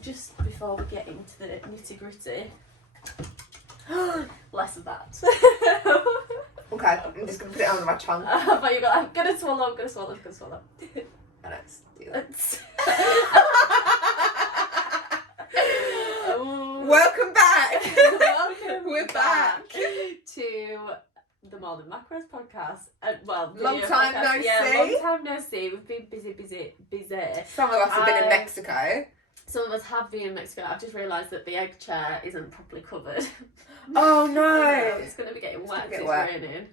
Just before we get into the nitty gritty, less of that. Okay, I'm just gonna put it under my tongue. But you got, I'm gonna swallow. And let's do that. Welcome back. We're back to the More Than Macros podcast. Long time podcast. no Yeah, see. long time no see. We've been busy. Some of us have been in Mexico. Some of us have been in Mexico. I've just realised that the egg chair isn't properly covered. Oh no! It's going to be getting wet because it's raining.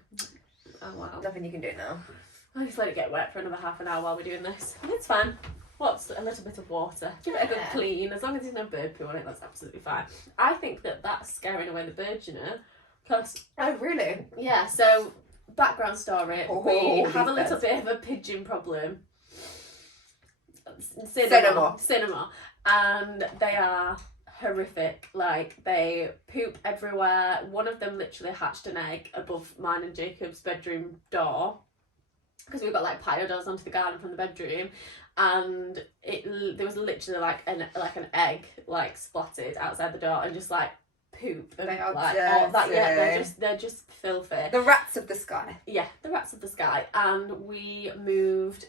Oh wow. Nothing you can do now. I'll just let it get wet for another half an hour while we're doing this. It's fine. What's a little bit of water? Give it a good clean. As long as there's no bird poo on it, that's absolutely fine. I think that's scaring away the birds, you know. Cause, oh really? Yeah, so background story. We have a little birds. bit of a pigeon problem. Cinema. And they are horrific. Like, they poop everywhere. One of them literally hatched an egg above mine and Jacob's bedroom door, because we've got like patio doors onto the garden from the bedroom, and there was literally like an egg like splattered outside the door, and just like poop and they are like dirty. all that. Yeah, they're just filthy. The rats of the sky. Yeah, the rats of the sky. And we moved,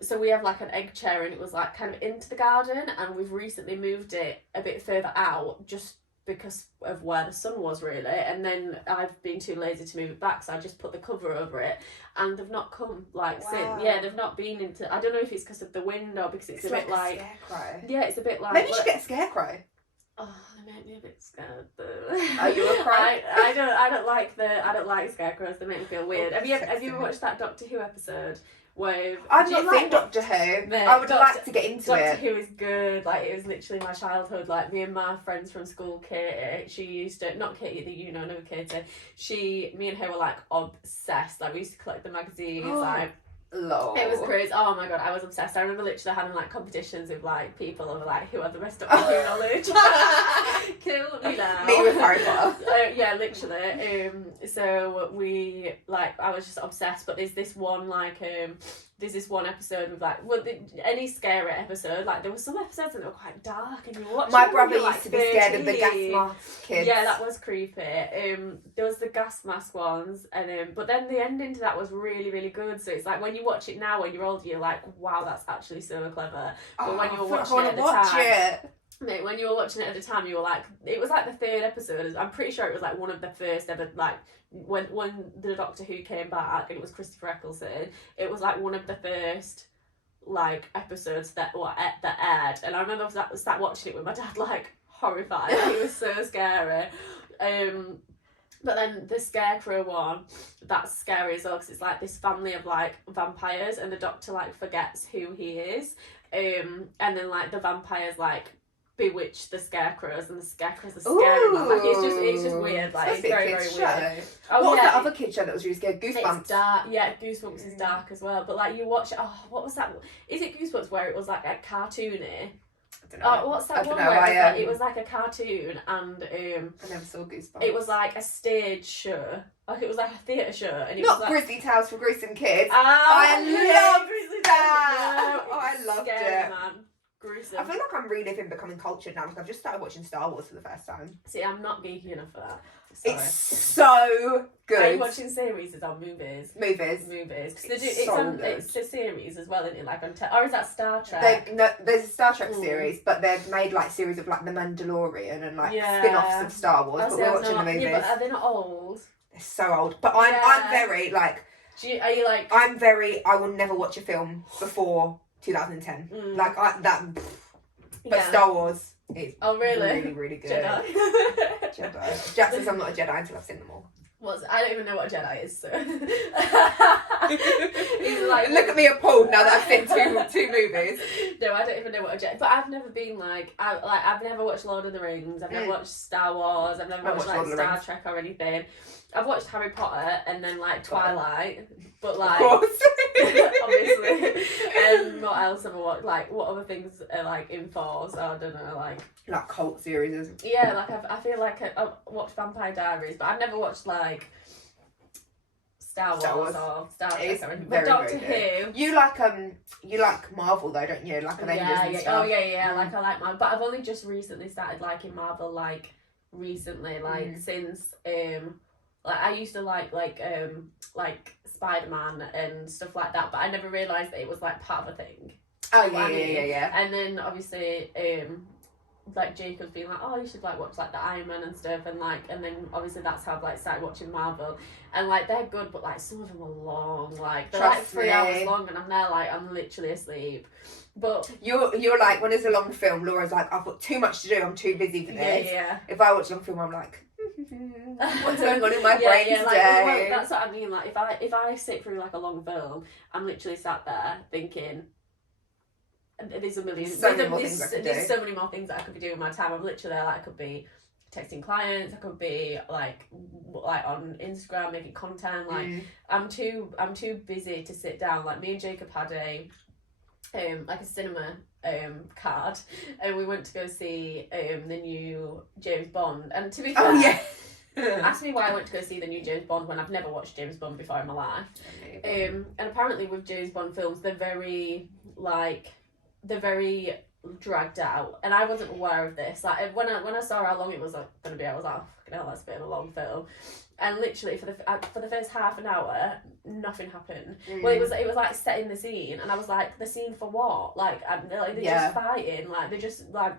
so we have like an egg chair, and it was like kind of into the garden, and we've recently moved it a bit further out just because of where the sun was really, and then I've been too lazy to move it back, so I just put the cover over it, and they've not come like since. Yeah, they've not been into, I don't know if it's because of the wind or because it's a bit like scarecrow. Yeah, it's a bit like, maybe you should get a scarecrow. Oh, they make me a bit scared though. Are you a cry? I don't like scarecrows. They make me feel weird. Have you ever watched that Doctor Who episode with? I've not seen Doctor Who. I would like to get into Doctor it. Who is good. Like, it was literally my childhood. Like, me and my friends from school, Katie, she used to, not Katie that you know Katie. Me and her were like obsessed. Like, we used to collect the magazines. Like. Lol. It was crazy. Oh my god, I was obsessed. I remember literally having like competitions with like people over like who had the best Doctor Who knowledge. Kill me now. Me with Harry Potter. Yeah, literally. So we like, I was just obsessed. But there's this one episode with like, any scary episode, like there were some episodes that were quite dark, and you watch. My brother used to be scared of the gas mask kids. Yeah, that was creepy. There was the gas mask ones, and but then the ending to that was really, really good. So it's like when you watch it now when you're older, you're like, wow, that's actually so clever. But when you were watching it at the time, mate, when you were watching it at the time, you were like, it was like the third episode. I'm pretty sure it was like one of the first ever, like when the Doctor Who came back, and it was Christopher Eccleston. It was like one of the first like episodes that aired, and I remember I sat watching it with my dad, like horrified. It was so scary. But then the Scarecrow one, that's scary as well, because it's like this family of like vampires, and the Doctor like forgets who he is, and then like the vampires like bewitch the Scarecrows, and the Scarecrows are scary. Like, it's just weird. Like, it's very, very weird. Oh, what was that other kid show that was really scary? Goosebumps. It's dark. Yeah, Goosebumps is dark as well. But like, you watch it. Oh, what was that? Is it Goosebumps where it was like a cartoony? I don't know. Oh, what's that one where it was like a cartoon, and I never saw Goosebumps. it was like a stage show. Like, it was like a theatre show, and it not was like, Grizzly Tales for Gruesome Kids. I loved Grizzly that. No, I loved scary, it. Man. Gruesome. I feel like I'm reliving becoming cultured now, because I've just started watching Star Wars for the first time. See, I'm not geeky enough for that. Sorry. It's so good. Are you watching series or movies? Movies. It's a series as well, isn't it? Like or is that Star Trek? There's a Star Trek series, but they've made like series of like The Mandalorian and like spin-offs of Star Wars. But we're watching the movies. Yeah, but are they not old? They're so old. But I'm very like. Are you like? I'm very. I will never watch a film before 2010. Like that. But Star Wars is really, really good. Jedi. Jack says I'm not a Jedi until I've seen them all. I don't even know what a Jedi is, so. He's like, look at me appalled now that I've seen two movies. No, I don't even know what a Jedi. But I've never been I've never watched Lord of the Rings. I've never watched Star Wars. I've never watched like Star Trek or anything. I've watched Harry Potter and then like Twilight, but like of course. obviously. And what else have I watched? Like, what other things are like in force? I don't know, like cult series. Yeah, like I feel like I watched Vampire Diaries, but I've never watched like Star Wars or Star Trek or anything. But very, Doctor very Who. You like Marvel though, don't you? Like Avengers and stuff. Oh yeah. Like I like Marvel, but I've only just recently started liking Marvel. Like recently, like since like I used to like Spider-Man and stuff like that, but I never realised that it was like part of a thing. Oh yeah. And then obviously like Jacob's being like, oh, you should like watch like the Iron Man and stuff, and then obviously that's how I've like started watching Marvel, and like they're good, but like some of them are long, like they're like 3 hours long, and I'm there like I'm literally asleep. But you're like, when there's a long film, Laura's like, I've got too much to do, I'm too busy for this. Yeah. If I watch a long film, I'm like, what's going on in my brain today? Like, that's what I mean. Like if I sit through like a long film, I'm literally sat there thinking, there's a million. So many more things I could do. There's so many more things that I could be doing with my time. I'm literally like, I could be texting clients. I could be like on Instagram making content. Like I'm too busy to sit down. Like me and Jacob had a like a cinema card, and we went to go see the new James Bond. And to be fair, ask me why I went to go see the new James Bond when I've never watched James Bond before in my life. And apparently with James Bond films, they're very dragged out, and I wasn't aware of this. Like when I saw how long it was like going to be, I was like, oh, fucking hell, that's a bit of a long film. And literally for the first half an hour, nothing happened. Well, it was like setting the scene, and I was like, the scene for what? Like, they're just fighting, like they just like,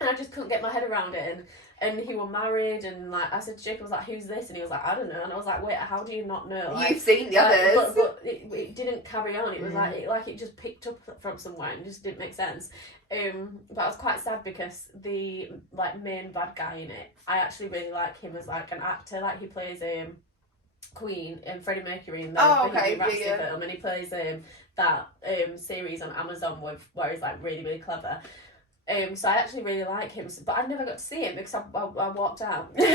and I just couldn't get my head around it. And he were married, and like I said to Jake, I was like, who's this? And he was like, I don't know. And I was like, wait, how do you not know? Like, you've seen the others, but it didn't carry on. It was like it just picked up from somewhere and just didn't make sense. But I was quite sad because the like main bad guy in it, I actually really like him as like an actor. Like he plays Queen and Freddie Mercury in the Bohemian Rhapsody film, and he plays that series on Amazon where he's like really, really clever. So I actually really like him, but I never got to see him because I walked out. Because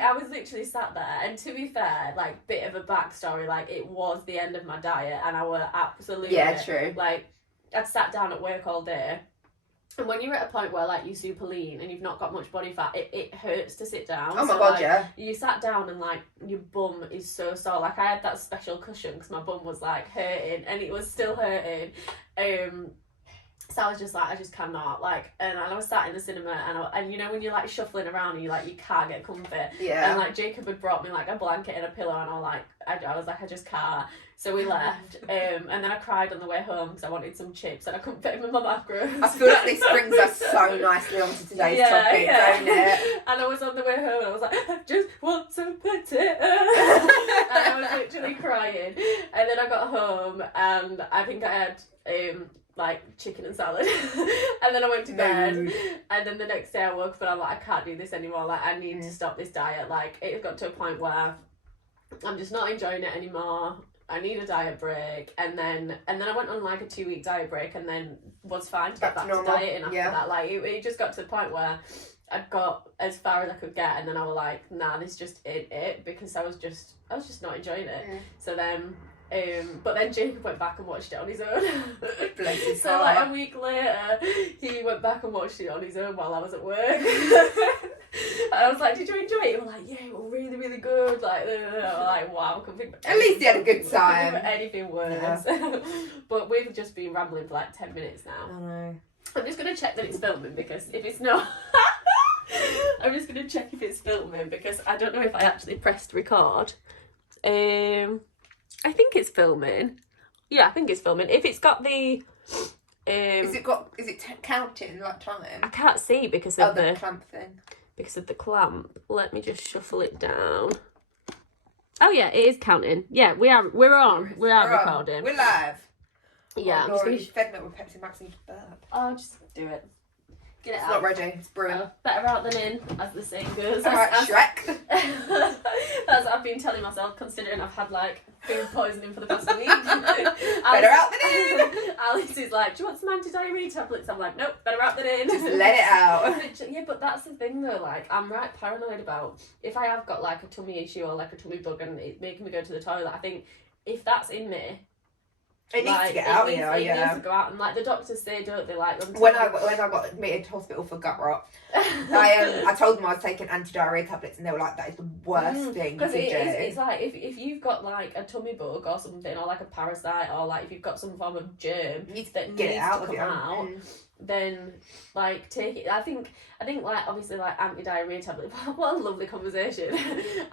I was literally sat there, and to be fair, like bit of a backstory, like it was the end of my diet, and I were absolutely true. Like I'd sat down at work all day, and when you're at a point where like you're super lean and you've not got much body fat, it hurts to sit down. Oh my god, like, you sat down and like your bum is so sore. Like I had that special cushion because my bum was like hurting, and it was still hurting. So I was just like, I just cannot, like, and I was sat in the cinema, and you know when you're like shuffling around and you can't get comfort, and like Jacob had brought me like a blanket and a pillow, and I was like, I just can't. So we left, and then I cried on the way home because I wanted some chips and I couldn't fit them in my macros. I feel like this brings us so nicely onto today's topic, don't it? And I was on the way home and I was like, I just want some potato. And I was literally crying. And then I got home and I think I had like chicken and salad. And then I went to bed. And then the next day I woke up and I'm like, I can't do this anymore. Like I need to stop this diet. Like it got to a point where I'm just not enjoying it anymore. I need a diet break, and then I went on like a 2-week diet break, and then was fine to get back to dieting after that. Like it just got to the point where I'd got as far as I could get, and then I was like, nah, this just ain't it, because I was just not enjoying it. So then but then Jacob went back and watched it on his own. Bless his so heart. like a week later, he went back and watched it on his own while I was at work. And I was like, did you enjoy it? He was like, yeah, it was really, really good. Like, wow, I couldn't think of at least he had a good time. Anything worse. Yeah. But we've just been rambling for like 10 minutes now. I know. I'm just going to check that it's filming, because if it's not... I'm just going to check if it's filming, because I don't know if I actually pressed record. I think it's filming. Yeah, I think it's filming. If it's got the... is it counting like time? I can't see because of the clamp thing. Because of the clamp. Let me just shuffle it down. Oh yeah, it is counting. Yeah, we're on. We're recording. We're live. Yeah, I'm just going to fed milk with Pepsi Max and burp. Oh, just do it. Get it it's out. Not ready. It's brewing. Better out than in, as the saying goes. Alright, Shrek. That's what I've been telling myself, considering I've had like food poisoning for the past week. Better out than in. Alice is like, do you want some anti-diarrhea tablets? I'm like, nope, better out than in. Just let it out. Yeah, but that's the thing though, like, I'm right paranoid about if I have got like a tummy issue or like a tummy bug and it's making me go to the toilet. I think if that's in me, It needs to get out, it needs to go out, and like the doctors say, don't they? Like when I got admitted to hospital for gut rot, I told them I was taking anti-diarrhea tablets, and they were like, "That is the worst thing." Because it's like if you've got like a tummy bug or something, or like a parasite, or like if you've got some form of germ that needs to come out, then like take it. I think like obviously like anti-diarrhea tablets. What a lovely conversation.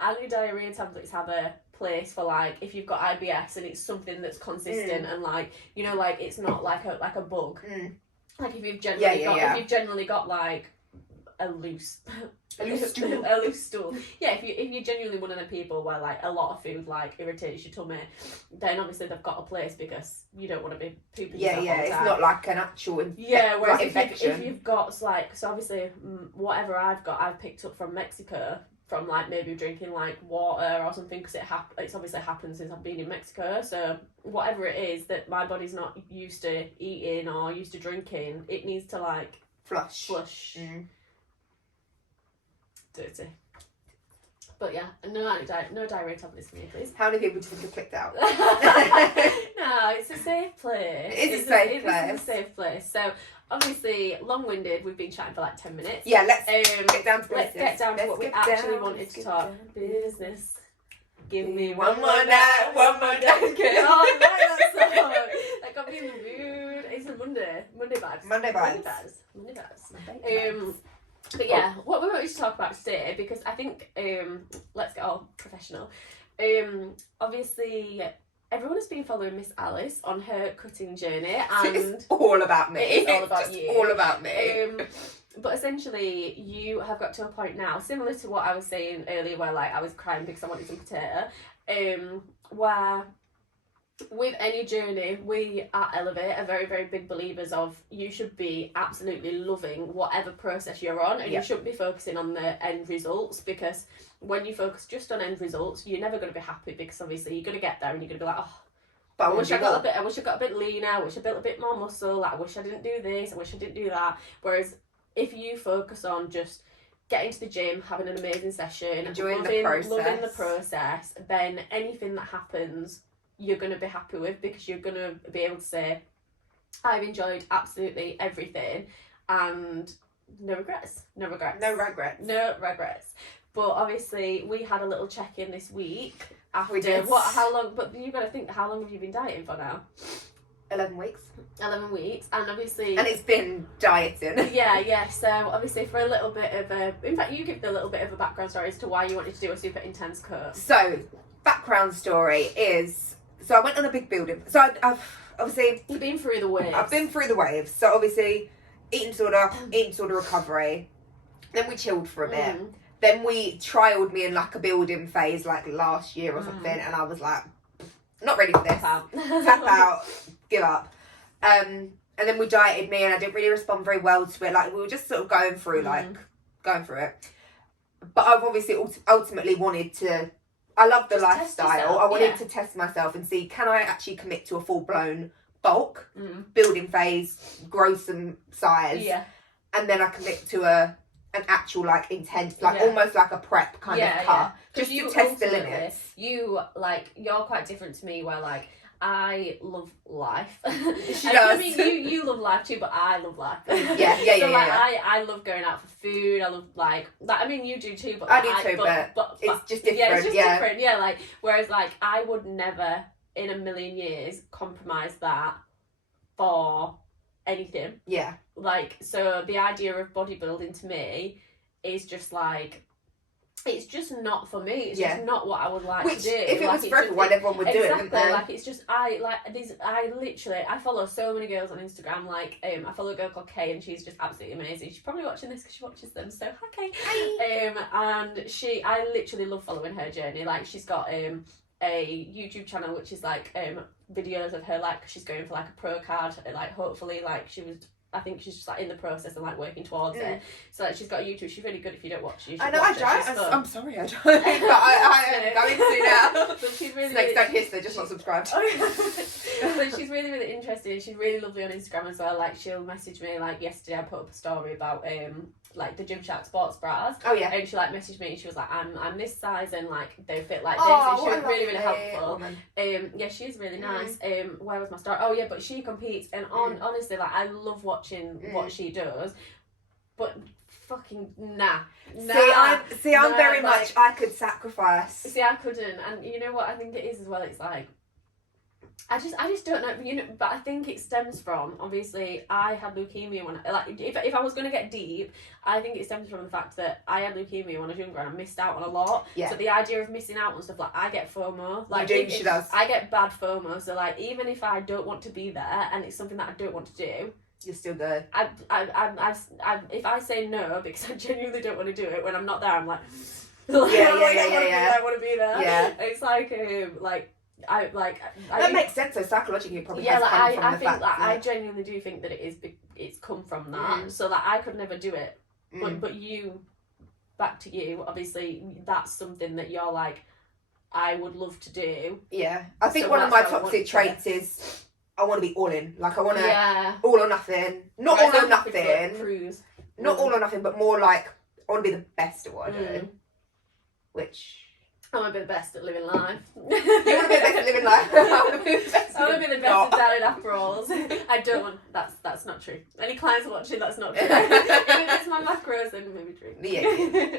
Anti-diarrhea tablets have a place for like if you've got IBS and it's something that's consistent and like you know like it's not like a bug. Like if you've generally got like a loose stool. A loose stool. Yeah, if you're genuinely one of the people where like a lot of food like irritates your tummy, then obviously they've got a place because you don't want to be pooping yourself all the time. It's not like an actual whereas infection. If you've got like so obviously whatever I've picked up from Mexico from like maybe drinking like water or something because it's obviously happened since I've been in Mexico, so whatever it is that my body's not used to eating or used to drinking, it needs to like flush. Dirty. But yeah, no diarrhea tablets for me, please. How many people do you think have clicked out? No, it's a safe place. It's a safe place. So obviously, long-winded. We've been chatting for like 10 minutes. Yeah, let's get down to business. Let's get down to what we actually wanted to talk. Business. Give me one more night. Oh, I like that song. That got me in the mood. It's a Monday vibes. But yeah, what we wanted to talk about today, because I think, let's get all professional. Obviously, everyone has been following Miss Alice on her cutting journey, and it's all about me. It's all about you. All about me. But essentially, you have got to a point now, similar to what I was saying earlier, where like I was crying because I wanted some potato, where with any journey, we at Elevate are very, very big believers of you should be absolutely loving whatever process you're on, and you shouldn't be focusing on the end results, because when you focus just on end results, you're never going to be happy, because obviously you're going to get there and you're going to be like, oh, but I wish I got a bit leaner, I wish I built a bit more muscle, like, I wish I didn't do this, I wish I didn't do that. Whereas if you focus on just getting to the gym, having an amazing session, loving the process, then anything that happens you're going to be happy with, because you're going to be able to say, I've enjoyed absolutely everything and no regrets. But obviously we had a little check-in this week after how long, but you've got to think, how long have you been dieting for now? 11 weeks, and obviously... And it's been dieting. Yeah, so obviously for a little bit of a... In fact, you give the little bit of a background story as to why you wanted to do a super intense cut. So, background story is... So I went on a big building. So I've obviously... You've been through the waves. I've been through the waves. So obviously, eating disorder recovery. Then we chilled for a bit. Then we trialled me in like a building phase like last year or something. And I was like, not ready for this. Tap out. Give up. And then we dieted me and I didn't really respond very well to it. Like we were just sort of going through it. But I've obviously ultimately wanted to... I love the just lifestyle. I wanted to test myself and see, can I actually commit to a full-blown bulk, building phase, grow some size, and then I commit to an actual, like, intense, like, almost like a prep kind of cut, just to test the limits. You're quite different to me, where, like, I love life. She does. I mean, you love life too, but I love life. I love going out for food. I love like I mean, you do too, but I do too. But it's just different. Yeah, it's just different. Yeah, like whereas like I would never in a million years compromise that for anything. Yeah. Like so, the idea of bodybuilding to me is just like. It's just not for me. It's just not what I would like to do. If it was for everyone, everyone would do it, wouldn't they? Like it's just I follow so many girls on Instagram. Like I follow a girl called Kay, and she's just absolutely amazing. She's probably watching this because she watches them. So hi Kay. Hi. And I literally love following her journey. Like she's got a YouTube channel which is like videos of her like she's going for like a pro card. Like hopefully like she was. I think she's just like in the process and like working towards it. So like she's got YouTube. She's really good. If you don't watch, you should. I know. I'm sorry. I don't. But I am going to now. But she's really Snakes don't hiss. They're just not subscribed. But she's really, really interesting. She's really lovely on Instagram as well. Like, she'll message me, like, yesterday I put up a story about, like, the Gymshark sports bras. Oh, yeah. And she, like, messaged me and she was like, I'm this size and, like, they fit like this. And she was really, really helpful. Yeah, she's really nice. Where was my story? Oh, yeah, but she competes. And honestly, like, I love watching what she does. But fucking nah. I'm very much, I could sacrifice. See, I couldn't. And you know what I think it is as well? It's like, I just don't know, you know, but I think it stems from, obviously, I had leukemia when, if I was going to get deep, I think it stems from the fact that I had leukemia when I was younger and I missed out on a lot. Yeah. So the idea of missing out on stuff, like, I get FOMO. Like, she does. I get bad FOMO, so, like, even if I don't want to be there and it's something that I don't want to do, you're still good. If I say no because I genuinely don't want to do it, when I'm not there, I'm like, I want to be there. Yeah. It's like, that makes sense. So psychologically, it probably has come from the fact. I genuinely do think that it's come from that. So that I could never do it, but you, back to you. Obviously, that's something that you're like, I would love to do. Yeah, I think one of my toxic traits is I want to be all in. Like, I want to all or nothing. Not all or nothing. Not all or nothing, but more like I want to be the best at what I do. Which. I want to be the best at living life. You want to be the best at living life? I want to be the best at dialing Aperols. I don't want... That's not true. Any clients watching, that's not true. If it's my macros, then maybe true. Yeah.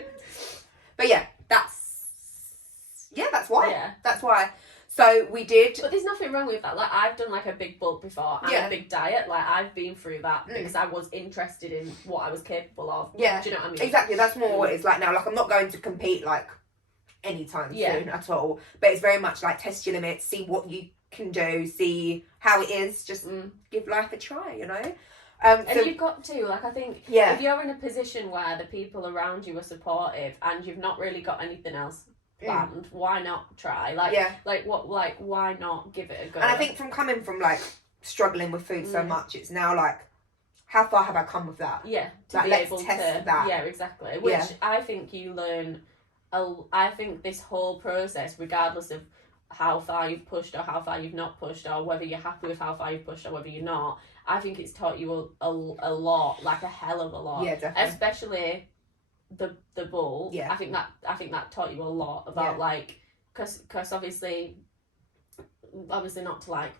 But yeah, that's why. Yeah. That's why. So we did... But there's nothing wrong with that. Like, I've done, like, a big bulk before and a big diet. Like, I've been through that because I was interested in what I was capable of. Yeah. Do you know what I mean? Exactly. That's more what it's like now. Like, I'm not going to compete, like, anytime soon at all, but it's very much like test your limits, see what you can do, see how it is, just give life a try, you know. And you've got to, like, I think if you're in a position where the people around you are supportive and you've not really got anything else planned, why not try? Why not give it a go? And I think from coming from, like, struggling with food so much, it's now like, how far have I come with that? Yeah, to like, be let's able test to that. Yeah, exactly. Which I think you learn. I think this whole process, regardless of how far you've pushed or how far you've not pushed, or whether you're happy with how far you've pushed or whether you're not, I think it's taught you a lot, like a hell of a lot. Yeah, definitely. Especially the bull. Yeah. I think that taught you a lot about like, cause obviously not to like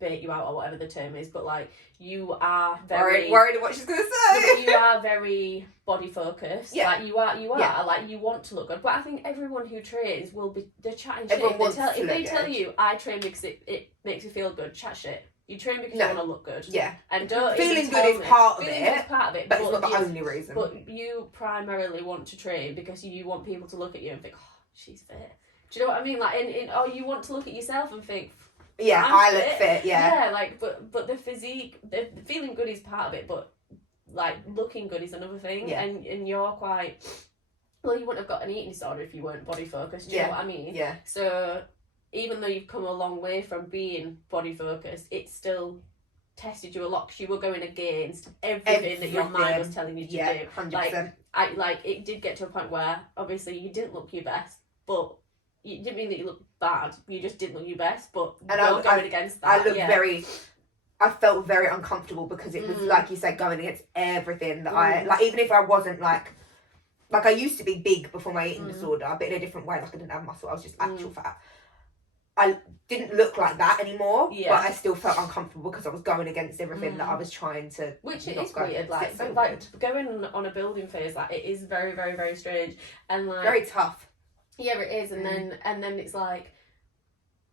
bait you out or whatever the term is, but like you are very worried what she's gonna say. You are very body focused. Yeah. Like you are like you want to look good. But I think everyone who trains will be they're chatting shit. If they tell you I train because it makes me feel good, chat shit. You train because you want to look good. Yeah. And don't feeling good is part of it. Feeling good is part of it. But it's not the only reason. But you primarily want to train because you want people to look at you and think, oh, she's fit. Do you know what I mean? Like or you want to look at yourself and think, yeah, I look fit, Yeah, like, but the physique, the feeling good is part of it, but, like, looking good is another thing, and you're quite, well, you wouldn't have got an eating disorder if you weren't body focused, do you know what I mean? Yeah. So, even though you've come a long way from being body focused, it still tested you a lot, because you were going against everything that your mind was telling you to do. 100%. It did get to a point where, obviously, you didn't look your best, but it didn't mean that you looked bad. You just didn't look your best, but you're going against that. I felt very uncomfortable because it was, like you said, going against everything that I, like, even if I wasn't, like I used to be big before my eating disorder, but in a different way, like I didn't have muscle, I was just actual fat. I didn't look like that anymore, but I still felt uncomfortable because I was going against everything that I was trying to. Which it is weird, like, so like going on a building phase, like, it is very, very, very strange, and like very tough. Yeah, it is, and then it's like,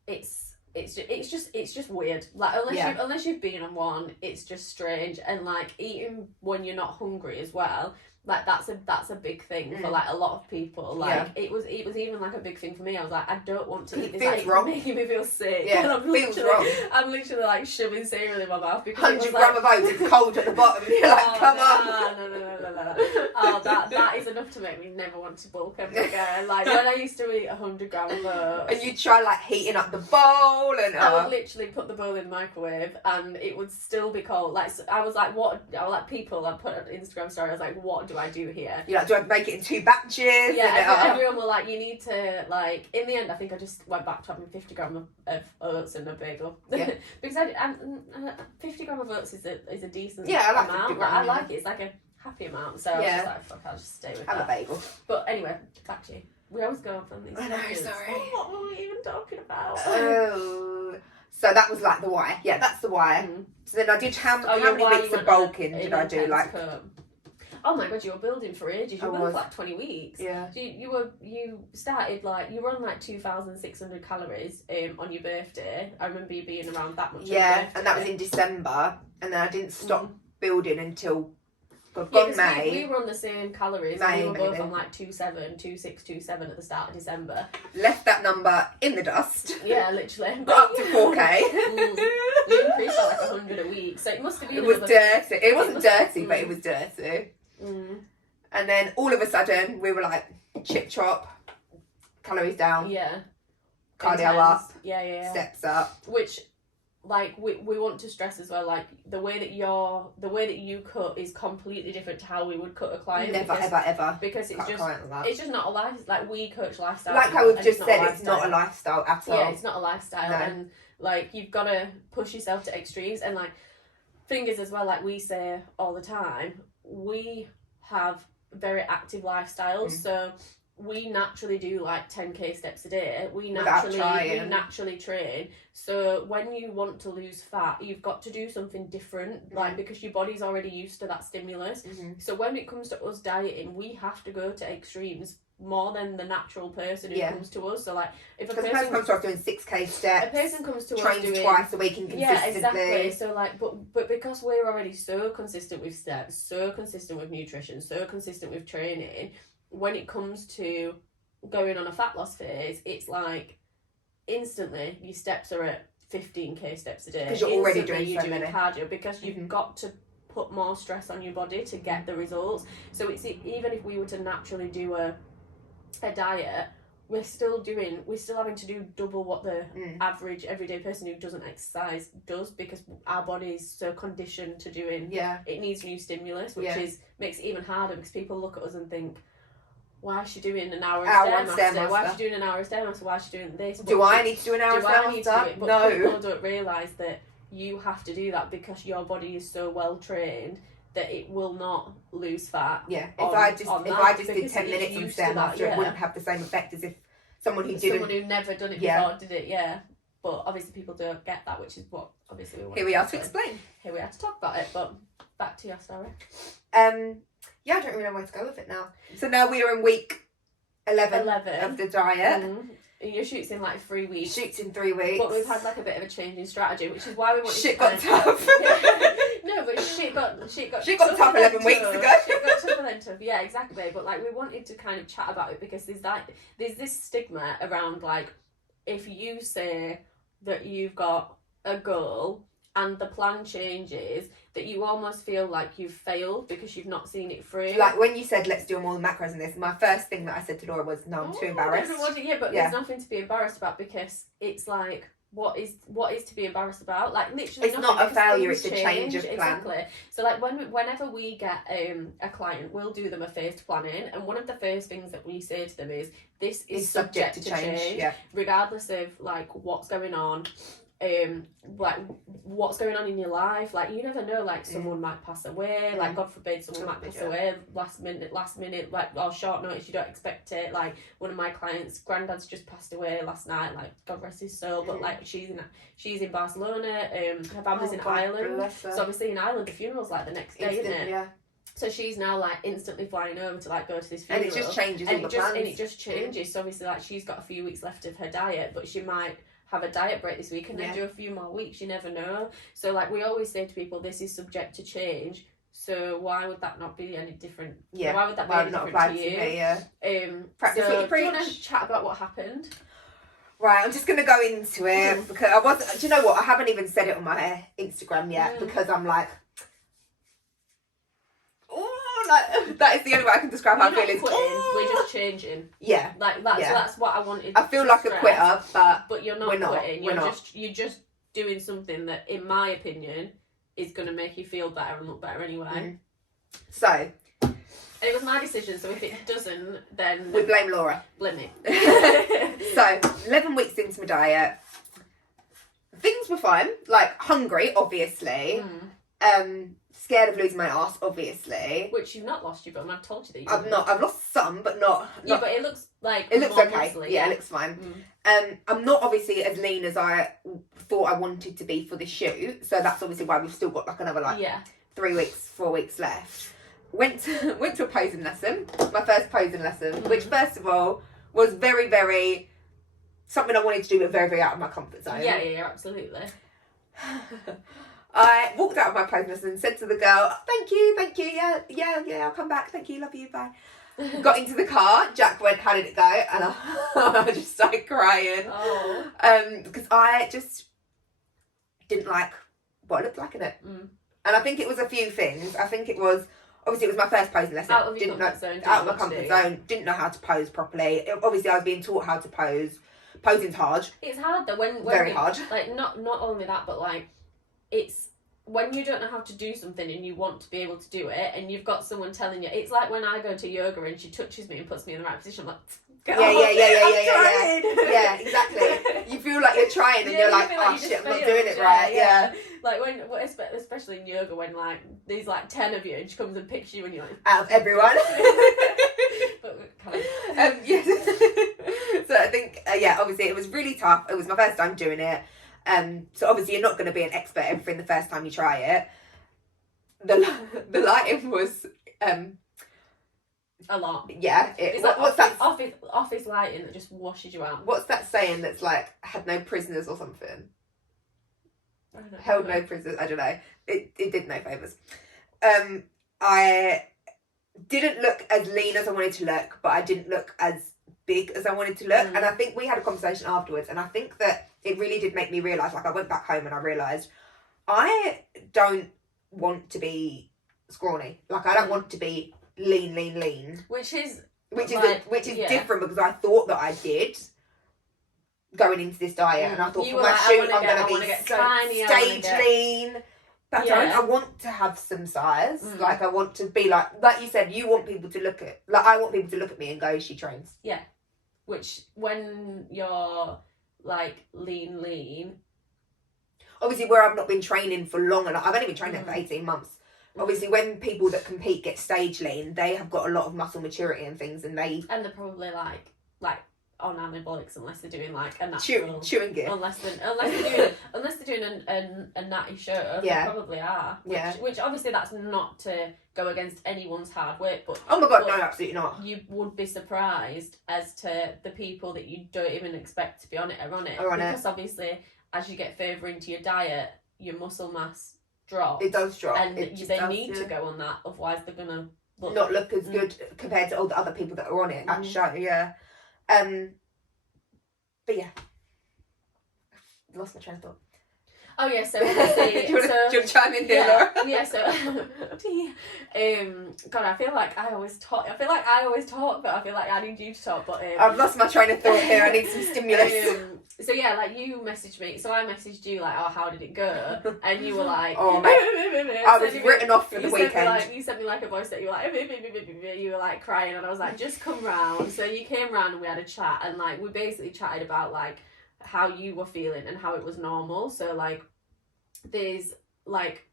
it's just weird. Like unless you've been on one, it's just strange, and like eating when you're not hungry as well. Like that's a big thing for like a lot of people. Like it was even like a big thing for me. I was like, I don't want to eat this. Like, it's making me feel sick. Yeah, and I'm literally like shoving cereal in my mouth because 100 grams of oats, it's cold at the bottom. And you're like, come on. No. Oh well, that is enough to make me never want to bulk ever again. Like when I used to eat 100 grams of oats. And you try like heating up the bowl and I would literally put the bowl in the microwave and it would still be cold. Like so I was like, what? I was like, people. I put an Instagram story. I was like, what do I do here? You're like, do I make it in 2 batches? Yeah, everyone were like, you need to like. In the end, I think I just went back to having 50 grams of oats and a bagel. Yeah. Because 50 grams of oats is a decent amount. Like, I like it. It's like a happy amount. So I was just like, fuck, I'll just stay with that. Have a bagel. But anyway, back to you. We always go off on these. I know, sorry. What were we even talking about? Oh, so that was like the why. Yeah, that's the why. So then I did how many weeks of bulking did I do? Like, oh my god, you were building for ages. You were like 20 weeks. Yeah. So you started like you were on like 2,600 calories on your birthday. I remember you being around that much. Yeah, and that was in December, and then I didn't stop building until. May. We were on the same calories. May, we were both on like 2,7, 2,6, 2,7 at the start of December. Left that number in the dust. Yeah, literally. Got up to 4K. You increased by like 100 a week, so it must have been. It was dirty. It wasn't dirty, but it was dirty. And then all of a sudden, we were like, chip chop, calories down. Yeah. Cardio up. Yeah. Steps up. Which. Like we want to stress as well, like the way that you cut is completely different to how we would cut a client. Never, ever. Because it's just not a life. Like we coach lifestyle. Like how we've just said, it's not a lifestyle at all. Yeah, it's not a lifestyle, and like you've got to push yourself to extremes. And like thing is as well, like we say all the time, we have very active lifestyles, so. We naturally do like 10k steps a day. We naturally train. So when you want to lose fat, you've got to do something different, like because your body's already used to that stimulus. So when it comes to us dieting, we have to go to extremes more than the natural person who comes to us. So like if a person comes to us doing 6k steps, a person comes to trains us doing twice a week and consistently. Yeah, exactly. So like, but because we're already so consistent with steps, so consistent with nutrition, so consistent with training. When it comes to going on a fat loss phase, it's like instantly your steps are at 15k steps a day. Because you're already doing cardio because you've got to put more stress on your body to get the results. So it's even if we were to naturally do a diet, we're still having to do double what the average everyday person who doesn't exercise does because our body is so conditioned to doing. It needs new stimulus, which makes it even harder because people look at us and think, why is she doing an hour of Stairmaster? Why is she doing an hour of Stairmaster? Why is she doing this? Do I need to do an hour of Stairmaster? But people don't realise that you have to do that because your body is so well trained that it will not lose fat. Yeah, if I just did 10 minutes on Stairmaster, it wouldn't have the same effect as if someone who never done it before did it. Yeah, but obviously people don't get that, which is what obviously we want. Here we are to explain. Here we are to talk about it. But back to your story. Yeah, I don't really know where to go with it now. So now we are in week 11 of the diet. Your shoot's in like 3 weeks. Shoot's in 3 weeks. But we've had like a bit of a change in strategy, which is why we want shit got tough. No, but shit got tough 11 weeks ago. Shit got tougher than tough. Yeah, exactly. But like we wanted to kind of chat about it because there's this stigma around like if you say that you've got a goal and the plan changes, that you almost feel like you've failed because you've not seen it through. Like when you said, let's do all the macros in this, my first thing that I said to Laura was, no, I'm too embarrassed. There's nothing to be embarrassed about because it's like, what is to be embarrassed about? Like literally, it's not a failure; it's a change of plan. Exactly. So like whenever we get a client, we'll do them a phased planning, and one of the first things that we say to them is, this is subject to change, regardless of like what's going on. Like what's going on in your life, like you never know, like someone might pass away, like God forbid someone might pass away last minute, like or short notice, you don't expect it. Like one of my clients' granddad's just passed away last night, like God rest his soul, but like she's in Barcelona, her family's in Ireland, so obviously in Ireland the funeral's like the next day, isn't it? So she's now like instantly flying over to like go to this funeral, and it just changes all the plans. And it just changes. So obviously like she's got a few weeks left of her diet, but she might have a diet break this week and then do a few more weeks. You never know. So like we always say to people, this is subject to change. So why would that not be any different? Yeah. Why would that be any different to you? Practice so what you preach. Do you want to chat about what happened? Right, I'm just going to go into it because I wasn't. Do you know what? I haven't even said it on my Instagram yet because I'm like, oh, like That is the only way I can describe how I feel. Is quitting. We're just changing. Yeah. Like that's so that's what I wanted. I feel like a quitter, but you're not quitting. You're just doing something that, in my opinion, is going to make you feel better and look better anyway. Mm. So. And it was my decision, so if it doesn't, then... We blame Laura. Blame me. So, 11 weeks into my diet, things were fine. Like, hungry, obviously. Scared of losing my ass, obviously. Which you've not lost, but I've told you that I've not. I've lost some, but not... Yeah, but it looks like... It looks okay. Muscly, yeah, it looks fine. I'm not obviously as lean as I thought I wanted to be for the shoot. So that's obviously why we've still got like another 3 weeks, 4 weeks left. Went to a posing lesson, my first posing lesson, which first of all was very, very something I wanted to do, but very, very out of my comfort zone. Yeah, absolutely. I walked out of my posing lesson and said to the girl, thank you, yeah, I'll come back, thank you, love you, bye. Got into the car, Jack went, how did it go? And I just started crying. Because I just didn't like what it looked like in it. And I think it was a few things. I think it was, obviously it was my first posing lesson. Out of your comfort zone. Out of my comfort zone. Didn't know how to pose properly. Obviously I was being taught how to pose. Posing's hard. It's hard though. When very hard. Like not only that, but like it's when you don't know how to do something and you want to be able to do it, and you've got someone telling you. It's like when I go to yoga and she touches me and puts me in the right position. I'm like, yeah, exactly. You feel like you're trying and you're like, oh shit, I'm not doing it right. Yeah. Like when, especially in yoga, when like there's like 10 of you and she comes and picks you and you're like out of everyone. But kind of. Yes. So I think obviously it was really tough. It was my first time doing it. So obviously you're not going to be an expert at everything the first time you try it. The lighting was a lot. Yeah. It's like what's that office lighting that just washes you out. What's that saying that's like had no prisoners or something? I don't know. Held no prisoners. I don't know. It did no favours. I didn't look as lean as I wanted to look, but I didn't look as big as I wanted to look. And I think we had a conversation afterwards, and I think that it really did make me realise, like I went back home and I realised I don't want to be scrawny. Like I don't want to be lean. Which is different because I thought that I did going into this diet, and I thought for my shoot I'm going to be stage lean. But I don't. I want to have some size. Like I want to be like you said. You want people to look at I want people to look at me and go, she trains. Yeah, which when you're like lean. Obviously, where I've not been training for long enough. I've only been training for 18 months. Obviously, when people that compete get stage lean, they have got a lot of muscle maturity and things, and they're probably like on anabolics unless they're doing like a natural chewing gear. Unless they're doing a natty show, they probably are. Which obviously that's not to go against anyone's hard work, but oh my god, no, absolutely not. You would be surprised as to the people that you don't even expect to be on it are on it. Because obviously as you get further into your diet, your muscle mass drops. It does drop. And they need to go on that, otherwise they're gonna not look as good compared to all the other people that are on it at the show, but yeah, lost my train of thought. Oh yeah, so obviously, do you want to chime in here, Laura? Yeah, so God, I feel like I always talk, but I feel like I need you to talk. But I've lost my train of thought here. I need some stimulus. So yeah, like you messaged me, so I messaged you like, oh, how did it go? And you were like, oh mate, I was written off for the weekend. You sent me like a voice that you were like, you were like crying, and I was like, just come round. So you came round and we had a chat, and like we basically chatted about like how you were feeling and how it was normal. So like there's like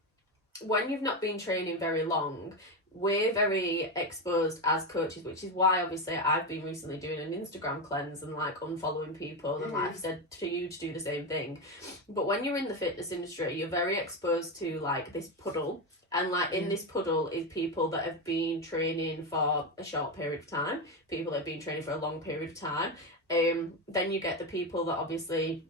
when you've not been training very long, we're very exposed as coaches, which is why obviously I've been recently doing an Instagram cleanse and like unfollowing people, and like I've said to you to do the same thing. But when you're in the fitness industry, you're very exposed to like this puddle, and like in this puddle is people that have been training for a short period of time, people that have been training for a long period of time. Then you get the people that obviously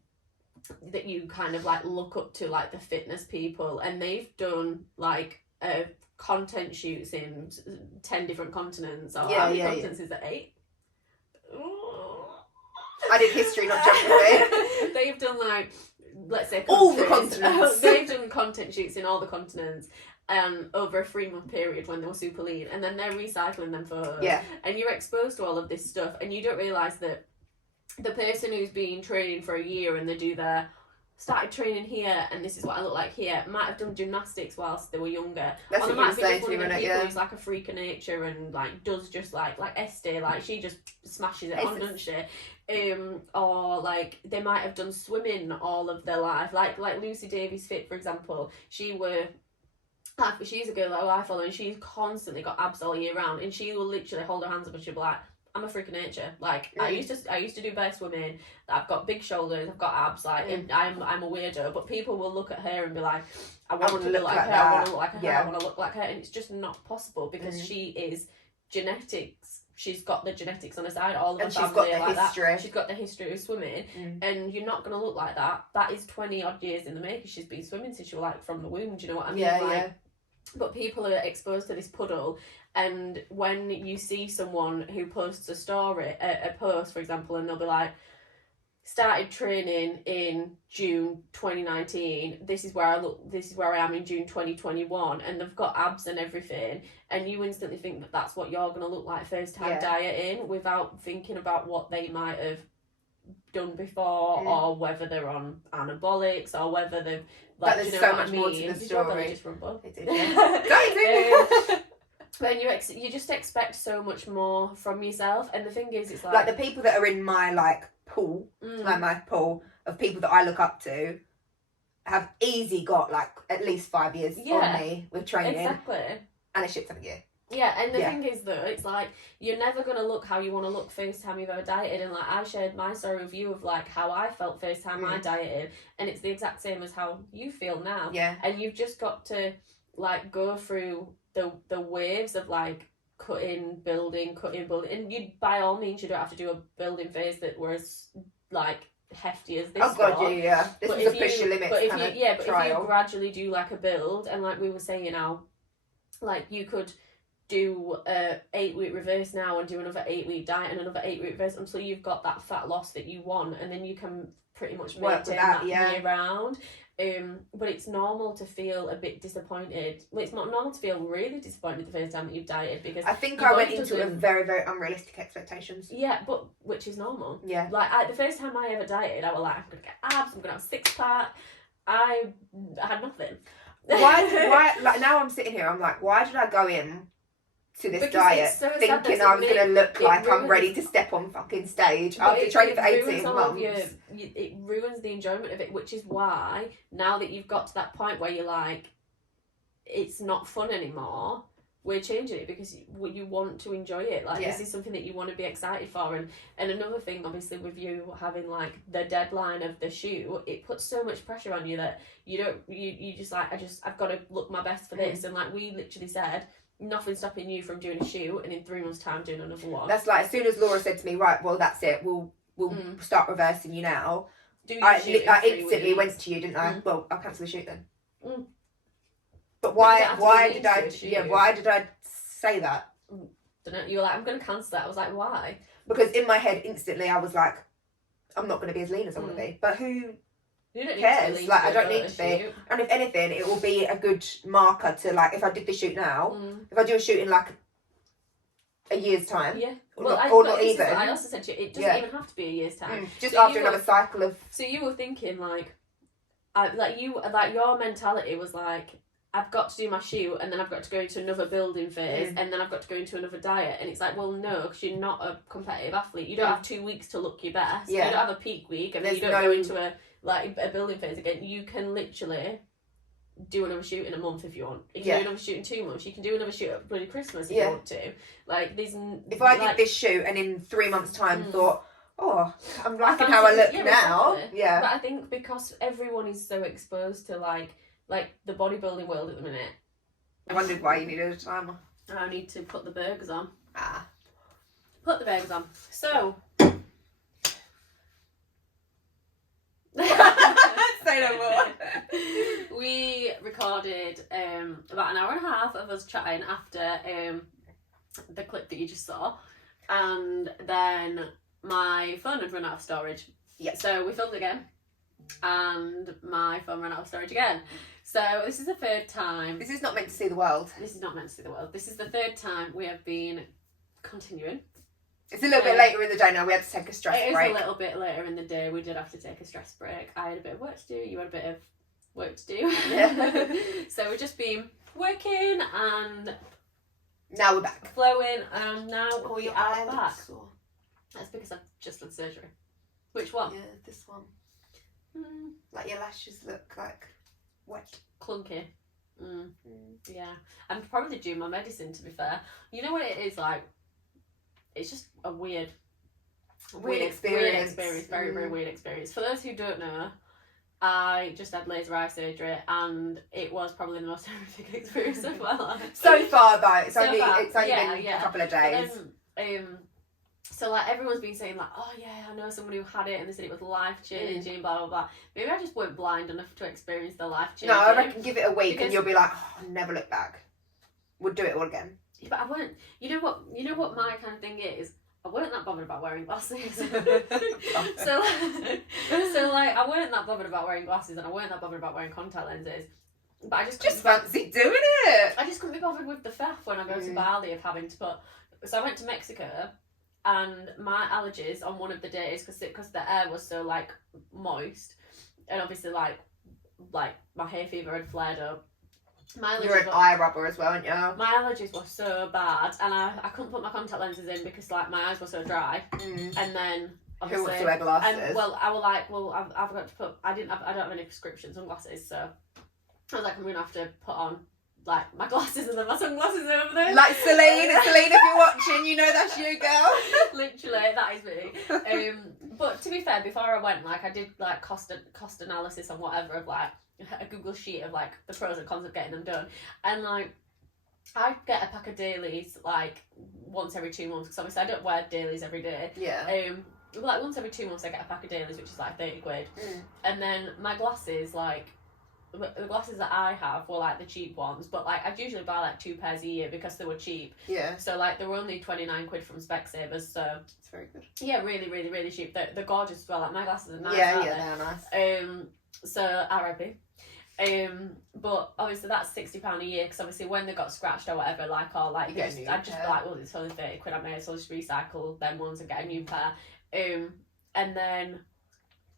that you kind of like look up to, like the fitness people, and they've done like content shoots in 10 different continents, or how many continents is there? 8? I did history, not geography. They've done like, let's say all the continents. They've done content shoots in all the continents, over a 3-month period when they were super lean, and then they're recycling them photos. Yeah. And you're exposed to all of this stuff, and you don't realise that the person who's been training for a year and they do their started training here and this is what I look like here might have done gymnastics whilst they were younger. That's or what they might you were saying be to me, just one of the yeah. people who's like a freak of nature and like does just like Esther, like she just smashes it on, doesn't she? Or like they might have done swimming all of their life, like Lucy Davies Fit, for example. She's a girl that I follow and she's constantly got abs all year round, and she will literally hold her hands up and she'll be like, I'm a freak of nature. Like I used to do bare swimming. I've got big shoulders. I've got abs. Like I'm a weirdo. But people will look at her and be like, I want to look like her. I want to look like her. Yeah. I want to look like her. And it's just not possible because she is genetics. She's got the genetics on her side. All of her family are like that. She's got the history of swimming, and you're not gonna look like that. That is 20 odd years in the making. She's been swimming since she was like from the womb. Do you know what I mean? Yeah. But people are exposed to this puddle, and when you see someone who posts a post, for example, and they'll be like, started training in June 2019, this is where I am in June 2021, and they've got abs and everything, and you instantly think that that's what you're going to look like first time dieting, without thinking about what they might have done before, or whether they're on anabolics, or whether they've like, there's you know so much more to the story. Just rumble? It did, yeah. But you just expect so much more from yourself, and the thing is, it's like the people that are in my pool, like my pool of people that I look up to, have easy got like at least 5 years on me with training, exactly, and a shit ton of gear. Yeah, and the thing is though, it's like you're never gonna look how you want to look first time you've ever dieted, and like I shared my story with you of like how I felt first time I dieted, and it's the exact same as how you feel now. Yeah, and you've just got to like go through the waves of like cutting, building, and you by all means you don't have to do a building phase that was like hefty as this. Oh god, yeah. This was a push your limits. But if you gradually do like a build, and like we were saying now, like you could do a 8-week reverse now and do another 8-week diet and another 8-week reverse until you've got that fat loss that you want, and then you can pretty much maintain that year round. But it's normal to feel a bit disappointed. Well, it's not normal to feel really disappointed the first time that you've dieted, because I think I went into a very, very unrealistic expectations. Yeah, but which is normal. Yeah. Like the first time I ever dieted, I was like, I'm gonna get abs, I'm gonna have 6-pack. I had nothing. Why? Like now I'm sitting here, I'm like, why did I go in to this diet thinking I was going to look like I'm ready to step on fucking stage after training for 18 months? It ruins the enjoyment of it, which is why now that you've got to that point where you're like, it's not fun anymore, we're changing it because you want to enjoy it. Like this is something that you want to be excited for. And another thing, obviously, with you having like the deadline of the shoot, it puts so much pressure on you that you just like, I've got to look my best for this. And like we literally said, nothing stopping you from doing a shoot and in 3 months' time doing another one. That's like as soon as Laura said to me, right, well that's it, we'll start reversing you now. I instantly went to you, didn't I? Well, I'll cancel the shoot then. But why did I say that? Don't know. You were like, I'm going to cancel that. I was like, why? Because in my head instantly I was like, I'm not going to be as lean as I want to be. But who cares? Like I don't need to be. And if anything, it will be a good marker to like if I did the shoot now, if I do a shoot in like a year's time, or not even. I also said to you, it doesn't even have to be a year's time. Just so after another cycle of. So you were thinking like your mentality was like, I've got to do my shoot and then I've got to go into another building phase and then I've got to go into another diet, and it's like, well no, because you're not a competitive athlete. You don't have 2 weeks to look your best. You don't have a peak week and then you don't go into a building phase again. You can literally do another shoot in a month if you want. You can do another shoot in 2 months. You can do another shoot at bloody Christmas if you want to. Like if I did this shoot and in 3 months' time thought, oh, I'm liking how I look now. Exactly. Yeah. But I think because everyone is so exposed to like the bodybuilding world at the minute. I wondered why you needed a timer. I need to put the burgers on. Put the burgers on. So. Say no more. We recorded about an hour and a half of us chatting after the clip that you just saw, and then my phone had run out of storage. Yeah. So we filmed again, and my phone ran out of storage again. So this is the third time. This is not meant to see the world. This is not meant to see the world. This is the third time we have been continuing. It's a little bit later in the day now. We had to take a stress break. It is a little bit later in the day. We did have to take a stress break. I had a bit of work to do. You had a bit of work to do. Yeah. So we've just been working and now we're back. Flowing, and now we are back. Sore. That's because I've just had surgery. Which one? Yeah, this one. Like your lashes look like wet. Clunky. Yeah. I'm probably due my medicine, to be fair. You know what it is like? It's just a weird experience. Very, very weird experience. For those who don't know, I just had laser eye surgery, and it was probably the most horrific experience of my life. So far, though, it's only been a couple of days. So like everyone's been saying like, oh yeah, I know someone who had it and they said it was life changing, blah blah blah. Maybe I just weren't blind enough to experience the life changing. No, I reckon give it a week and you'll be like, oh, I'll never look back. We'll do it all again. Yeah, but I weren't. You know what my kind of thing is. I weren't that bothered about wearing glasses. so like I weren't that bothered about wearing glasses, and I weren't that bothered about wearing contact lenses. But I just fancy doing it. I just couldn't be bothered with the faff when I go to Bali of having to put. So I went to Mexico, and my allergies on one of the days because the air was so like moist, and obviously like my hay fever had flared up. You're an eye rubber as well, aren't you? My allergies were so bad, and I couldn't put my contact lenses in because like my eyes were so dry. And then obviously, who wants to wear glasses? And I was like, I've got to put. I don't have any prescription sunglasses, so I was like, I'm gonna have to put on like my glasses and then my sunglasses over there. Like Celine, if you're watching, you know that's you, girl. Literally, that is me. But to be fair, before I went, like I did like cost analysis on whatever of like a Google sheet of like the pros and cons of getting them done, and like I get a pack of dailies like once every 2 months because obviously I don't wear dailies every day. Yeah. Like once every 2 months I get a pack of dailies, which is like 30 quid. And then my glasses, like the glasses that I have were like the cheap ones, but like I'd usually buy like 2 pairs a year because they were cheap. Yeah. So like they were only 29 quid from Specsavers, so it's very good. Yeah, really, really, really cheap. They're gorgeous as well. Like my glasses are nice. Yeah, they're nice. So RIP. But obviously that's £60 a year because obviously when they got scratched or whatever, like or like I'd just be like, well, it's only 30 quid. I may as well just recycle them ones and get a new pair. And then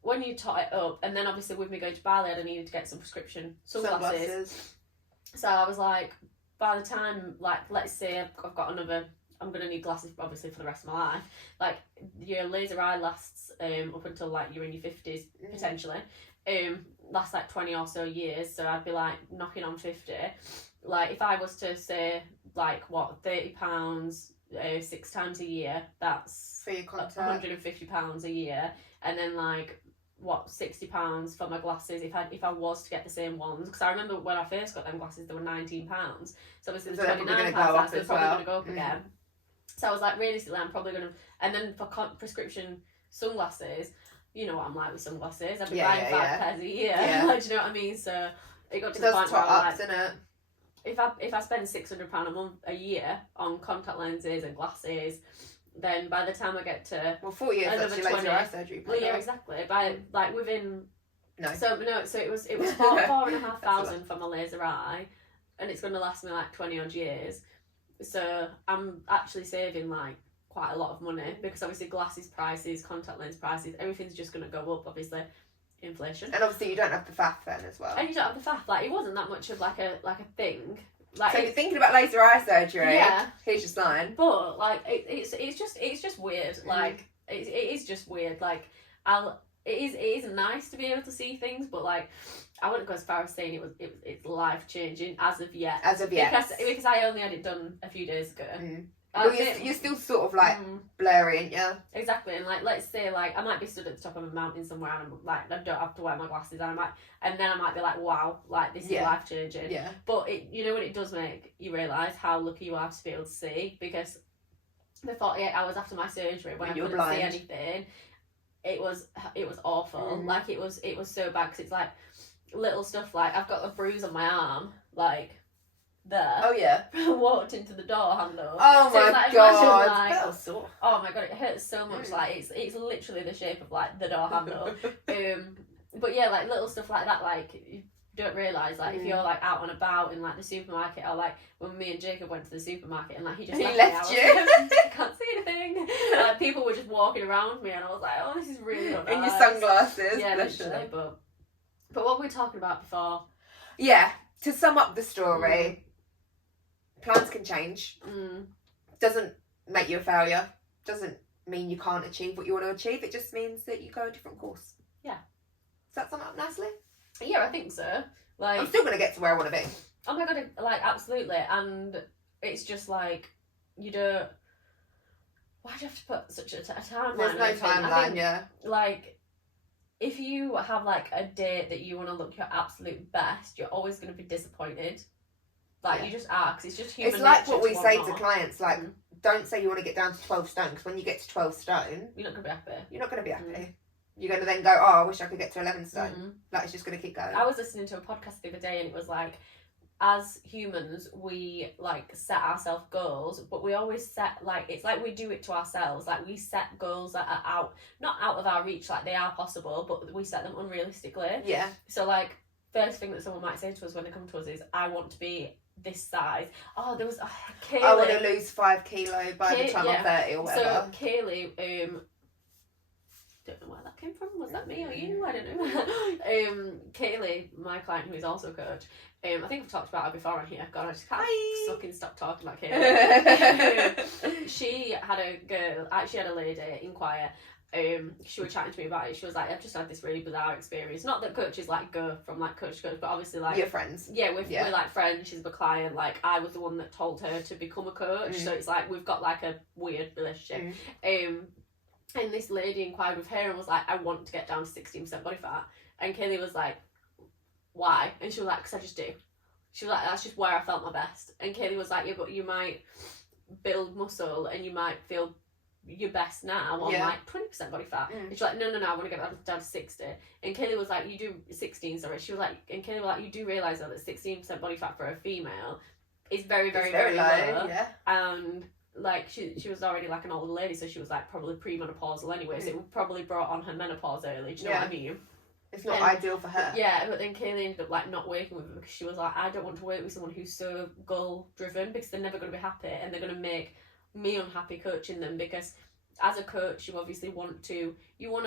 when you tot it up, and then obviously with me going to Bali, I needed to get some prescription sunglasses. So I was like, by the time like let's say I've got another. I'm going to need glasses, obviously, for the rest of my life. Like, your laser eye lasts up until, like, you're in your 50s, potentially. Lasts, like, 20 or so years. So I'd be, like, knocking on 50. Like, if I was to say, like, what, £30, 6 times a year, that's for your contact. £150 a year. And then, like, what, £60 for my glasses if I was to get the same ones, because I remember when I first got them glasses they were £19, so obviously the £29 they're probably going to go up again. So I was like, realistically, I'm probably going to... And then for prescription sunglasses, you know what I'm like with sunglasses. I'd be buying 5 pairs a year. Yeah. Like, do you know what I mean? So it got to the point where I was like... If I spend £600 a year on contact lenses and glasses, then by the time I get to... Well, 4 years actually laser eye surgery. Well, yeah, exactly. By, like, within... No. So it was 4,500 for my laser eye, and it's going to last me like 20 odd years. So I'm actually saving like quite a lot of money because obviously glasses prices, contact lens prices, everything's just going to go up, obviously inflation. And obviously you don't have the faff then as well. And you don't have the faff. Like it wasn't that much of like a thing. Like so you're thinking about laser eye surgery. Yeah. Here's your sign. But like it's just weird. Like it is just weird. Like it is nice to be able to see things, but like I wouldn't go as far as saying it's life changing as of yet. Because I only had it done a few days ago. Well, you're still sort of like blurry, aren't you? Exactly, and like let's say like I might be stood at the top of a mountain somewhere and I'm like I don't have to wear my glasses and then I might be like wow, like this is life changing. Yeah. But you know what it does make you realise how lucky you are to be able to see, because the 48 hours after my surgery when I couldn't see anything, it was awful. Like it was so bad because it's like little stuff like I've got a bruise on my arm like there. Oh yeah. Walked into the door handle. Oh so my god. Like, that was sore. Oh my god, it hurts so much. Like it's literally the shape of like the door handle. But yeah, like little stuff like that. Like don't realise, like, if you're, like, out and about in, like, the supermarket, or, like, when me and Jacob went to the supermarket and, like, he just left you. I can't see anything. Like, people were just walking around me and I was like, oh, this is really not nice. In your sunglasses. Yeah, literally, but what were we talking about before? Yeah, to sum up the story, plans can change. Doesn't make you a failure. Doesn't mean you can't achieve what you want to achieve. It just means that you go a different course. Yeah. Does that sum up nicely? Yeah, I think so. Like, I'm still going to get to where I want to be. Oh my god, like, absolutely. And it's just like, you don't... Why do you have to put such a timeline? There's no timeline, yeah. Like, if you have, like, a date that you want to look your absolute best, you're always going to be disappointed. Like, you just are, because it's just human nature. It's like what we say to clients, like, don't say you want to get down to 12 stone, because when you get to 12 stone... You're not going to be happy. You're not going to be happy. You're going to then go, oh, I wish I could get to 11 stone. Like, it's just going to keep going. I was listening to a podcast the other day, and it was like, as humans, we, like, set ourselves goals, but we always set, like, it's like we do it to ourselves. Like, we set goals that are not out of our reach, like, they are possible, but we set them unrealistically. Yeah. So, like, first thing that someone might say to us when they come to us is, I want to be this size. Oh, there was Kaylee. I want to lose 5 kilo by the time I'm 30 or whatever. So Kaylee, don't know where that came from. Was that me or you? I don't know. Kaylee, my client who is also a coach. I think I've talked about her before on here. God, I just can't fucking stop talking about Kaylee. She had a girl. Actually, had a lady inquire. She was chatting to me about it. She was like, I've just had this really bizarre experience. Not that coaches like go from like coach to coach, but obviously like your friends. Yeah, we're like friends. She's a client. Like I was the one that told her to become a coach, so it's like we've got like a weird relationship. And this lady inquired with her and was like, I want to get down to 16% body fat. And Kaylee was like, why? And she was like, because I just do. She was like, that's just where I felt my best. And Kaylee was like, yeah, but you might build muscle and you might feel your best now on like 20% body fat. And she's like, no, I want to get down to 60. And Kaylee was like, you do 16, sorry. She was like, and Kaylee was like, you do realise that 16% body fat for a female is very, very, very low. Yeah. And like she was already like an older lady, so she was like probably premenopausal anyway, so it probably brought on her menopause early. Do you know what I mean? It's not ideal for her. Yeah, but then Kaylee ended up like not working with her because she was like, I don't want to work with someone who's so goal driven because they're never going to be happy and they're going to make me unhappy coaching them, because as a coach you obviously want to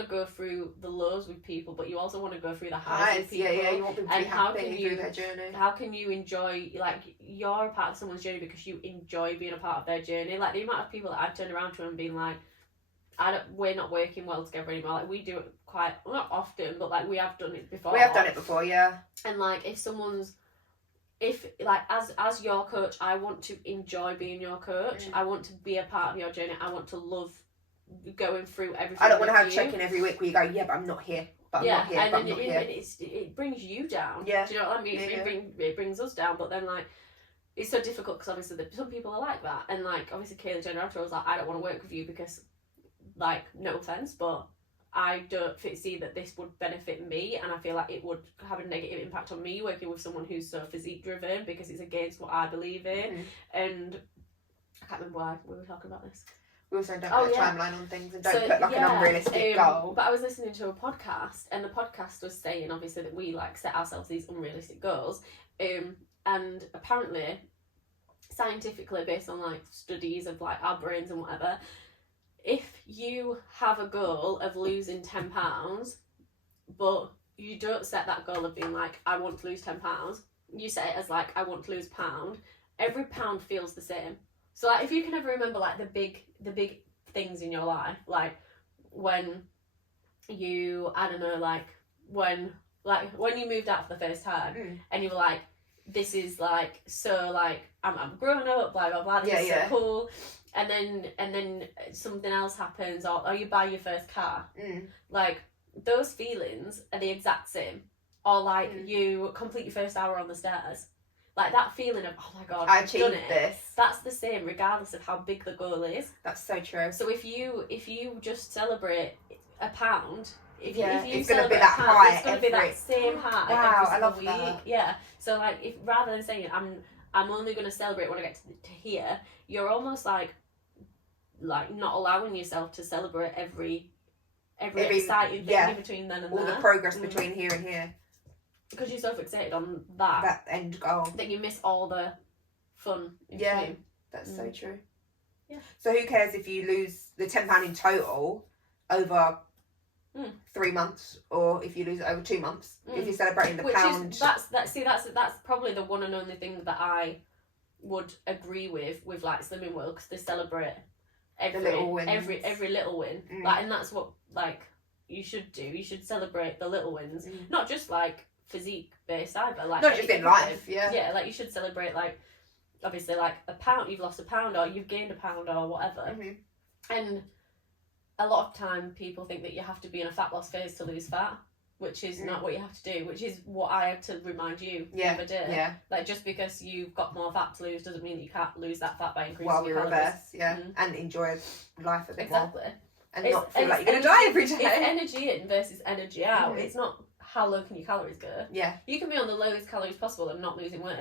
go through the lows with people, but you also want to go through the highs with people. Yeah, you want people to be happy through their journey. How can you enjoy, like, you're a part of someone's journey because you enjoy being a part of their journey. Like the amount of people that I've turned around to and been like, we're not working well together anymore. Like we do it quite, well, not often, but like we have done it before. We have done it before, yeah. And like if like as your coach, I want to enjoy being your coach. I want to be a part of your journey. I want to love going through everything. I don't want to have check-in every week where you go, yeah, but I'm not here. But I'm not here. And but I'm not here. It brings you down. Yeah. Do you know what I mean? It brings us down, but then like it's so difficult because obviously some people are like that, and like obviously Kaylee Generator was like, I don't want to work with you because, like, no offense, but I don't see that this would benefit me, and I feel like it would have a negative impact on me working with someone who's so physique driven because it's against what I believe in. And I can't remember why we were talking about this. We also don't put a timeline on things and don't put like an unrealistic goal. But I was listening to a podcast, and the podcast was saying obviously that we like set ourselves these unrealistic goals, and apparently scientifically, based on like studies of like our brains and whatever, if you have a goal of losing 10 pounds, but you don't set that goal of being like, I want to lose 10 pounds, you set it as like, I want to lose £1, every pound feels the same. So like, if you can ever remember like the big things in your life, like when you, I don't know, like when you moved out for the first time and you were like, this is like so like I'm grown up, blah blah blah, this is so cool, and then something else happens, or you buy your first car, like those feelings are the exact same. Or like you complete your first hour on the stairs. Like that feeling of, oh my god, I've done it. This. That's the same regardless of how big the goal is. That's so true. So if you just celebrate £1, if you it's celebrate be that £1, high, it's gonna be that same high every I love week. That. Yeah. So like, if rather than saying I'm only gonna celebrate when I get to here, you're almost like not allowing yourself to celebrate every exciting thing in between then and all there. the progress between here and here. because you're so fixated on that end goal that you miss all the fun in between. That's so true. Yeah. So who cares if you lose the £10 in total over 3 months, or if you lose it over 2 months? If you're celebrating the pound, that's probably the one and only thing that I would agree with like Slimming World, because they celebrate every little win. Like, and that's what like you should do. You should celebrate the little wins, not just like physique based either. Like not just in life. Yeah. Like you should celebrate like obviously like a pound. You've lost a pound, or you've gained a pound, or whatever. And a lot of time people think that you have to be in a fat loss phase to lose fat, which is not what you have to do, which is what I had to remind you the other day. Yeah. Like, just because you've got more fat to lose doesn't mean that you can't lose that fat by increasing while we your calories. reverse, and enjoy life a bit more. And not feel like you're going to die every day. It's energy in versus energy out. It's not how low can your calories go. Yeah. You can be on the lowest calories possible and not losing weight.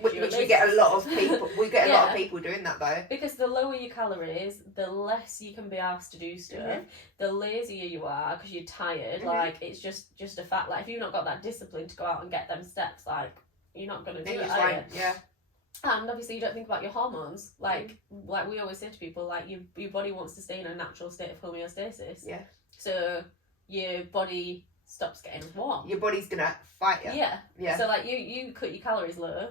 Which we get a lot of people. We get a lot of people doing that though. Because the lower your calories, the less you can be asked to do stuff. The lazier you are because you're tired. Like, it's just a fact. Like, if you've not got that discipline to go out and get them steps, like, you're not going to do it. Yeah. And obviously, you don't think about your hormones. Like we always say to people, like, your body wants to stay in a natural state of homeostasis. Yeah. So your body stops getting warm. Your body's gonna fight you. Yeah. Yeah. So like you cut your calories low.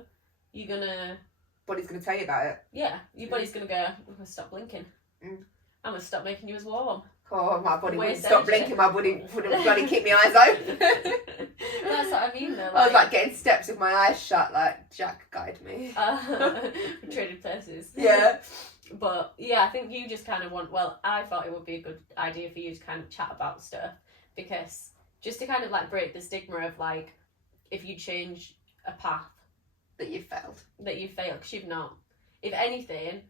You're gonna... Body's gonna tell you about it. Yeah, your body's gonna go, I'm gonna stop blinking. I'm gonna stop making you as warm. Oh, my body wouldn't stop blinking. My body wouldn't bloody keep my eyes open. That's what I mean though. Like, I was like getting steps with my eyes shut, like, Jack, guide me. We traded places. Yeah. But yeah, I think you just kind of I thought it would be a good idea for you to kind of chat about stuff, because just to kind of like break the stigma of like, if you change a path, that you failed, because you've not. If anything,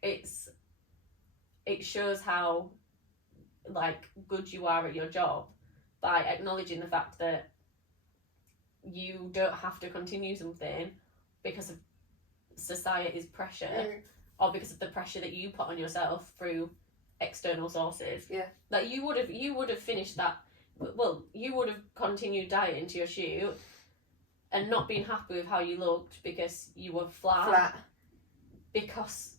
it shows how like good you are at your job by acknowledging the fact that you don't have to continue something because of society's pressure or because of the pressure that you put on yourself through external sources. Yeah, like you would have finished that. Well, you would have continued dieting to your shoot and not being happy with how you looked because you were flat. Because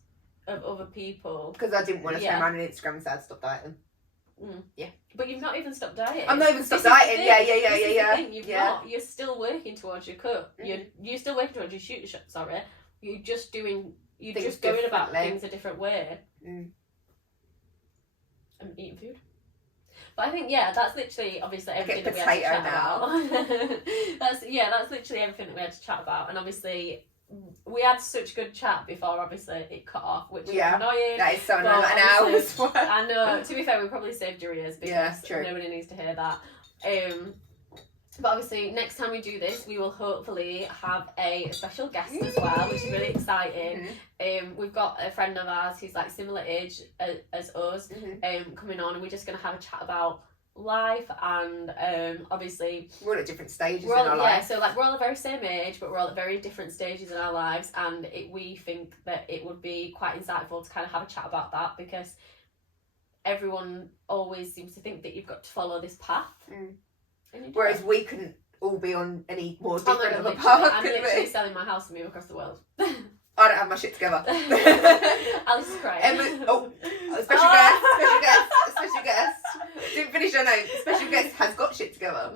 of other people. Because I didn't want to turn around on Instagram and say I'd stop dieting. Yeah. But you've not even stopped dieting. I'm not even stopped dieting. Yeah. You've not. You're still working towards your cut. You're still working towards your shoot. Sorry. You're just going about things a different way. I'm eating food. But I think that's literally obviously everything that we had to chat about. That's literally everything that we had to chat about, and obviously we had such good chat before. Obviously it cut off, which is annoying. That is so annoying. An hour's worth. I know. To be fair, we probably saved your ears because nobody needs to hear that. But obviously, next time we do this, we will hopefully have a special guest as well, which is really exciting. We've got a friend of ours who's like similar age as us, coming on, and we're just going to have a chat about life, and obviously we're all at different stages in our life. So like we're all the very same age, but we're all at very different stages in our lives, and we think that it would be quite insightful to kind of have a chat about that, because everyone always seems to think that you've got to follow this path. Whereas we couldn't all be on any more different of a path. I'm literally selling my house to move across the world. I don't have my shit together. Alice is crying. Special guest. Didn't finish her note. Special guest has got shit together.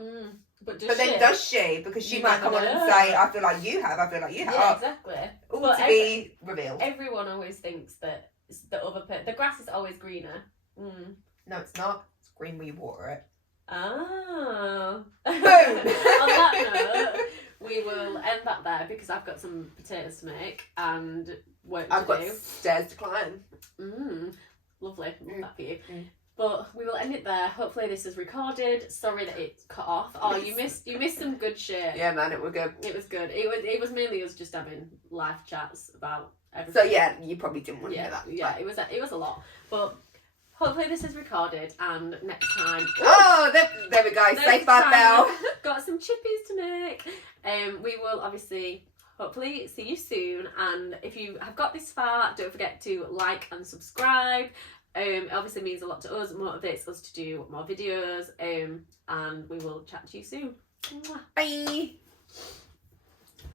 But then does she? Because she might come on and say, I feel like you have. Yeah, exactly. All to be revealed. Everyone always thinks that the grass is always greener. No, it's not. It's green where you water it. Oh. On that note, we will end that there because I've got some potatoes to make and work to do. I've got stairs to climb. Lovely. Love that for you. But we will end it there. Hopefully this is recorded. Sorry that it cut off. Oh, you missed some good shit. Yeah, man, it was good. It was good. It was mainly us just having live chats about everything. So yeah, you probably didn't want to hear that. Yeah, it was a lot. But hopefully this is recorded, and next time... Oh, there we go. Safe bye bell. Got some chippies to make. We will obviously, hopefully, see you soon. And if you have got this far, don't forget to like and subscribe. It obviously means a lot to us. It motivates us to do more videos. And we will chat to you soon. Bye.